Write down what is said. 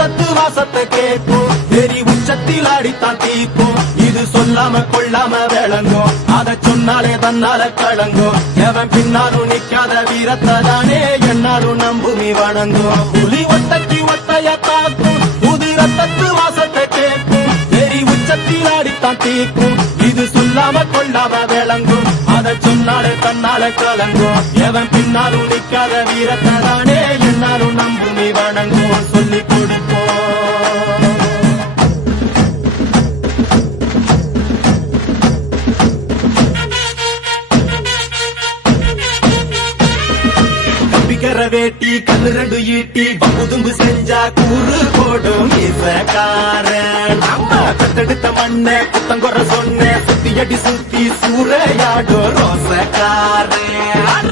ரத்தத்து வாசத்தை கேட்கும் வெறி உச்சத்தில் ஆடித்தான் தீக்கும் இது சொல்லாம கொள்ளாம விளங்கும் அதை சொன்னாலே தன்னால கலங்கும் எவன் பின்னாலும் நிக்காத வீரத்தை தானே என்னாலும் நம்புமி வணங்கும் புலி ஒட்டக்கி ஒட்டைய தாக்கும் புது ரத்தத்து வாசத்தை கேட்கும் வெறி உச்சத்தில் ஆடித்தான் தீக்கும் இது சொல்லாம கொள்ளாம விளங்கும் அதை சொன்னாலே தன்னால கலங்கும் எவன் பின்னாலும் நிக்காத வீரத்தை தானே என்னாலும் நம்புமி வணங்கும் சொல்லிக் கொடுப்போம் வேட்டி கண்ணு ரெண்டு ஈட்டி பகுதும்பு செஞ்சா கூறு போடும் இசக்காரன் அம்மா கத்தெடுத்த மண்ண குத்தங்குற சொன்ன சுத்தி அடி சுத்தி சூறையாடும் ரோசக்காரன்